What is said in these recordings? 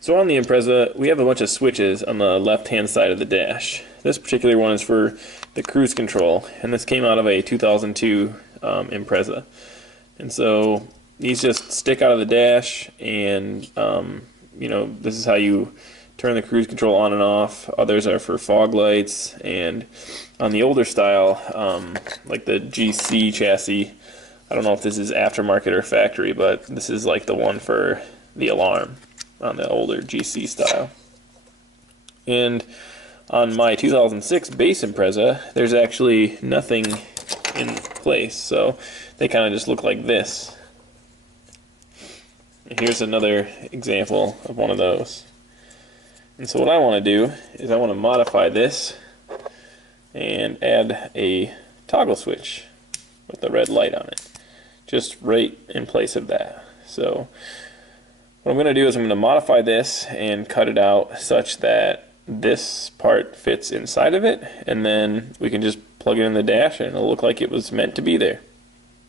So on the Impreza, we have a bunch of switches on the left-hand side of the dash. This particular one is for the cruise control, and this came out of a 2002 Impreza. And so these just stick out of the dash, and this is how you turn the cruise control on and off. Others are for fog lights, and on the older style, like the GC chassis, I don't know if this is aftermarket or factory, but this is like the one for the alarm on the older GC style. And on my 2006 base Impreza, there's actually nothing in place, so they kind of just look like this. And here's another example of one of those. And so what I want to do is I want to modify this and add a toggle switch with the red light on it, just right in place of that. So what I'm going to do is I'm going to modify this and cut it out such that this part fits inside of it, and then we can just plug it in the dash and it'll look like it was meant to be there.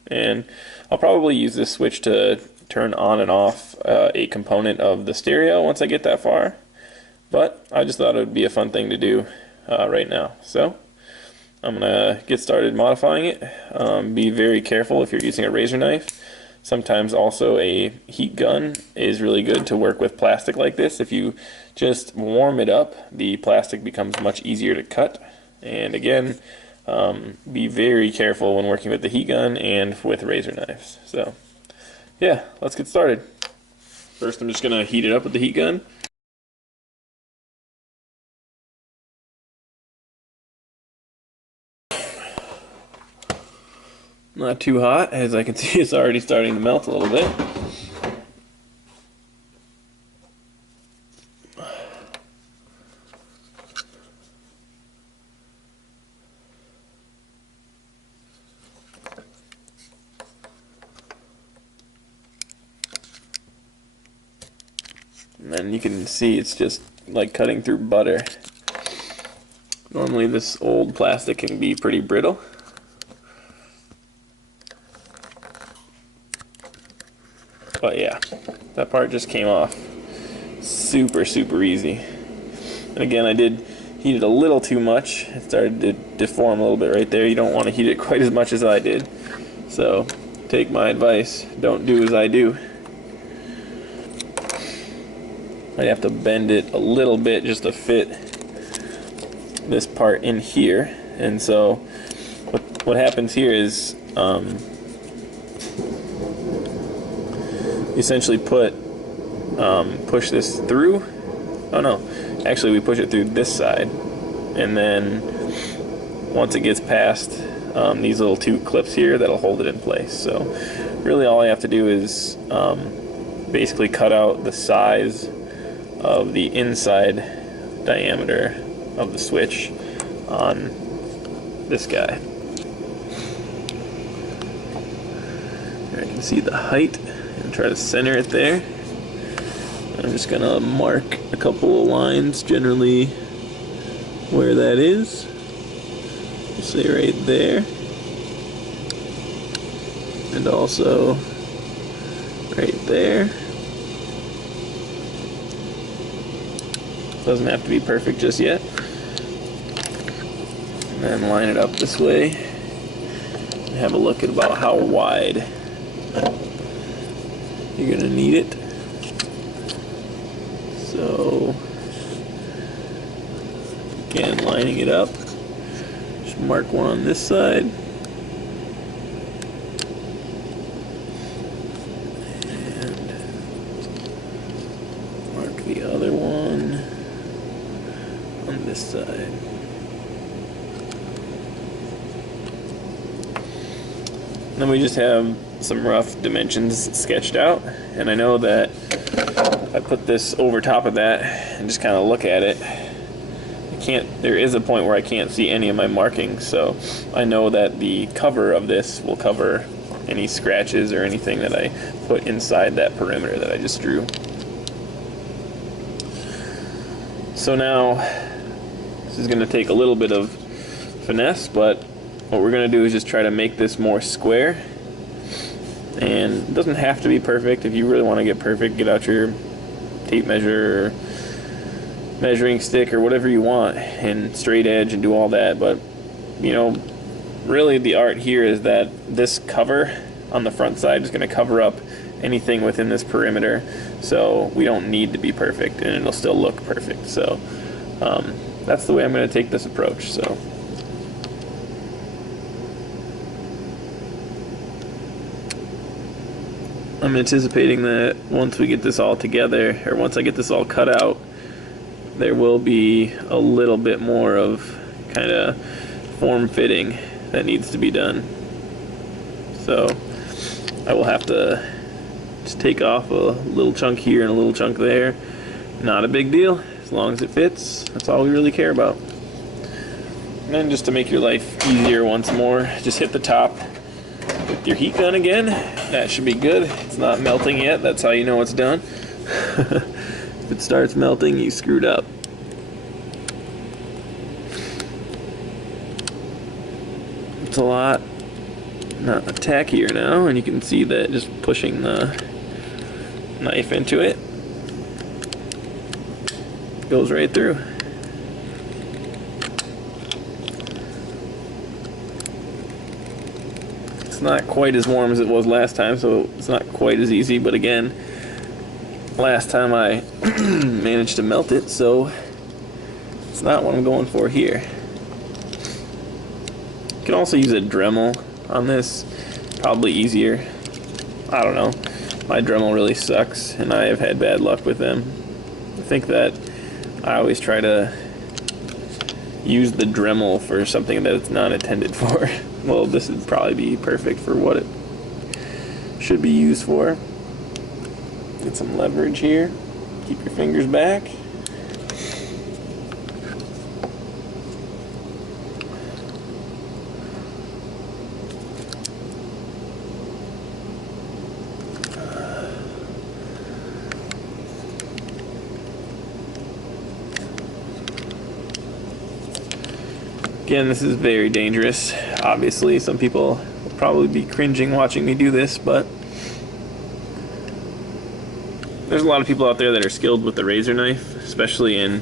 And I'll probably use this switch to turn on and off a component of the stereo once I get that far, but I just thought it would be a fun thing to do right now. So I'm going to get started modifying it. Be very careful if you're using a razor knife. Sometimes also a heat gun is really good to work with plastic like this. If you just warm it up, the plastic becomes much easier to cut. And again, be very careful when working with the heat gun and with razor knives. So yeah, let's get started. First I'm just going to heat it up with the heat gun. Not too hot, as I can see it's already starting to melt a little bit. And then you can see it's just like cutting through butter. Normally this old plastic can be pretty brittle. But yeah, that part just came off super easy. And again, I did heat it a little too much. It started to deform a little bit right there. You don't want to heat it quite as much as I did. So take my advice, don't do as I do. I have to bend it a little bit just to fit this part in here. And so what happens here is essentially push this through. Oh no, actually we push it through this side, and then once it gets past these little two clips here, that'll hold it in place. So really all I have to do is basically cut out the size of the inside diameter of the switch on this guy. I can see the height and try to center it there. I'm just gonna mark a couple of lines generally where that is. We'll say right there, and also right there. Doesn't have to be perfect just yet. And then line it up this way and have a look at about how wide you're gonna need it. So again, lining it up, just mark one on this side, and mark the other one on this side. And then we just have some rough dimensions sketched out, and I know that if I put this over top of that and just kind of look at it, there is a point where I can't see any of my markings, so I know that the cover of this will cover any scratches or anything that I put inside that perimeter that I just drew. So now this is going to take a little bit of finesse, but what we're going to do is just try to make this more square. And it doesn't have to be perfect. If you really want to get perfect, get out your tape measure or measuring stick or whatever you want, and straight edge and do all that. But you know, really the art here is that this cover on the front side is going to cover up anything within this perimeter, so we don't need to be perfect and it'll still look perfect. So that's the way I'm going to take this approach. So I'm anticipating that once we get this all together, or once I get this all cut out, there will be a little bit more of kind of form fitting that needs to be done. So I will have to just take off a little chunk here and a little chunk there. Not a big deal, as long as it fits. That's all we really care about. And then just to make your life easier once more, just hit the top with your heat gun again. That should be good. It's not melting yet. That's how you know it's done. If it starts melting, you screwed up. It's a lot tackier now, and you can see that just pushing the knife into it goes right through. It's not quite as warm as it was last time, so it's not quite as easy, but again, last time I managed to melt it, so it's not what I'm going for here. You can also use a Dremel on this, probably easier. I don't know. My Dremel really sucks, and I have had bad luck with them. I think that I always try to use the Dremel for something that it's not intended for. Well, this would probably be perfect for what it should be used for. Get some leverage here. Keep your fingers back. Again, this is very dangerous. Obviously, some people will probably be cringing watching me do this, but there's a lot of people out there that are skilled with the razor knife, especially in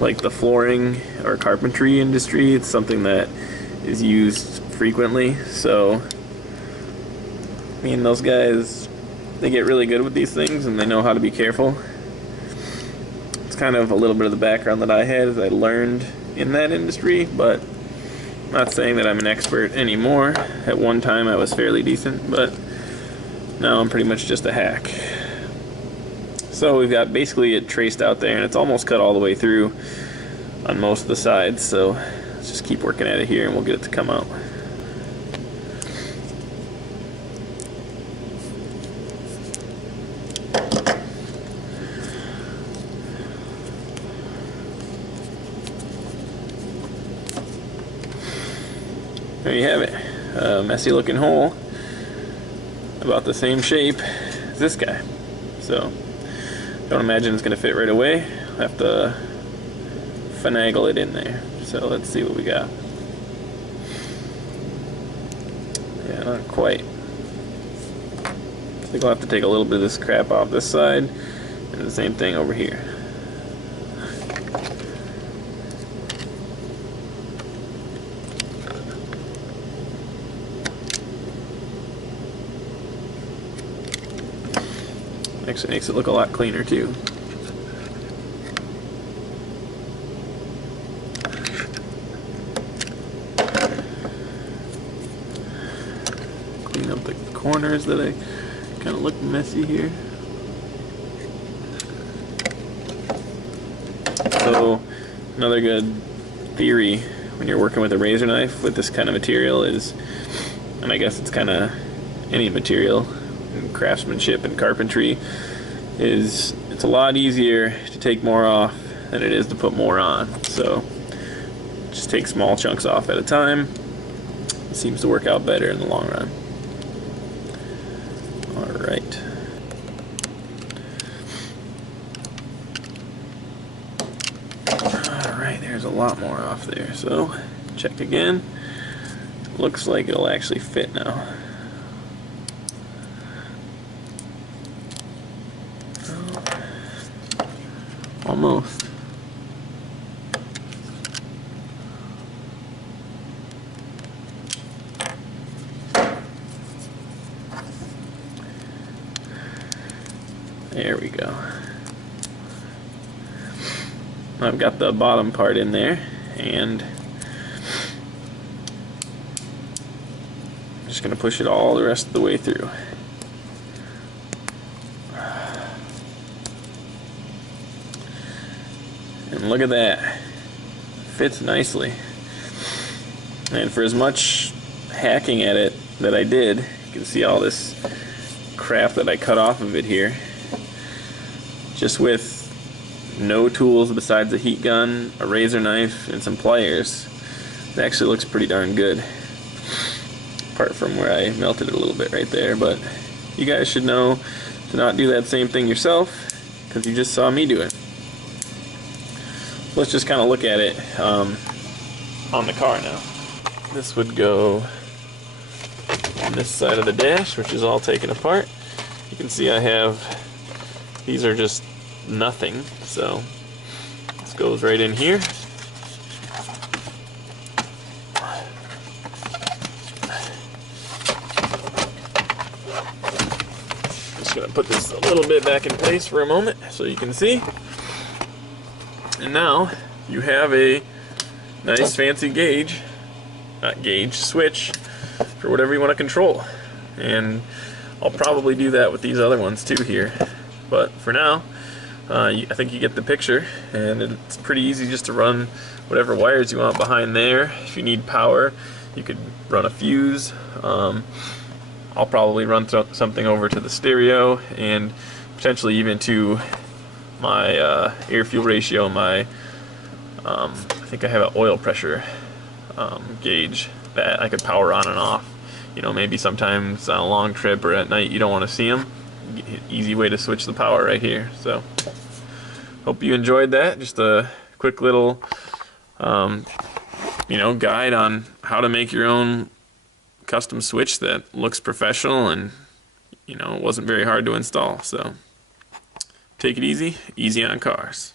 like the flooring or carpentry industry. It's something that is used frequently. So, I mean, those guys, they get really good with these things and they know how to be careful. It's kind of a little bit of the background that I had as I learned in that industry, but I'm not saying that I'm an expert anymore. At one time I was fairly decent, but now I'm pretty much just a hack. So we've got basically it traced out there, and it's almost cut all the way through on most of the sides, so let's just keep working at it here and we'll get it to come out. There you have it. A messy looking hole, about the same shape as this guy. So don't imagine it's going to fit right away. I'll have to finagle it in there. So let's see what we got. Yeah, not quite. I think I'll have to take a little bit of this crap off this side, and the same thing over here. Actually makes it look a lot cleaner too. Clean up the corners that I kind of look messy here. So another good theory when you're working with a razor knife with this kind of material is, and I guess it's kind of any material in craftsmanship and carpentry, is it's a lot easier to take more off than it is to put more on. So just take small chunks off at a time. It seems to work out better in the long run. Alright. Alright, there's a lot more off there. So check again. Looks like it'll actually fit now. Almost. There we go. I've got the bottom part in there, and I'm just going to push it all the rest of the way through. And look at that. Fits nicely. And for as much hacking at it that I did, you can see all this crap that I cut off of it here. Just with no tools besides a heat gun, a razor knife, and some pliers, it actually looks pretty darn good. Apart from where I melted it a little bit right there, but you guys should know to not do that same thing yourself, because you just saw me do it. Let's just kind of look at it on the car now. This would go on this side of the dash, which is all taken apart. You can see I have, these are just nothing, so this goes right in here. Just gonna put this a little bit back in place for a moment so you can see. And now you have a nice fancy gauge, not gauge, switch for whatever you want to control. And I'll probably do that with these other ones too here. But for now, I think you get the picture, and it's pretty easy just to run whatever wires you want behind there. If you need power, you could run a fuse. I'll probably run something over to the stereo, and potentially even to my air-fuel ratio, my I think I have an oil pressure gauge that I could power on and off. You know, maybe sometimes on a long trip or at night you don't want to see them. Easy way to switch the power right here. So, hope you enjoyed that. Just a quick little, you know, guide on how to make your own custom switch that looks professional and, you know, wasn't very hard to install. So, take it easy on cars.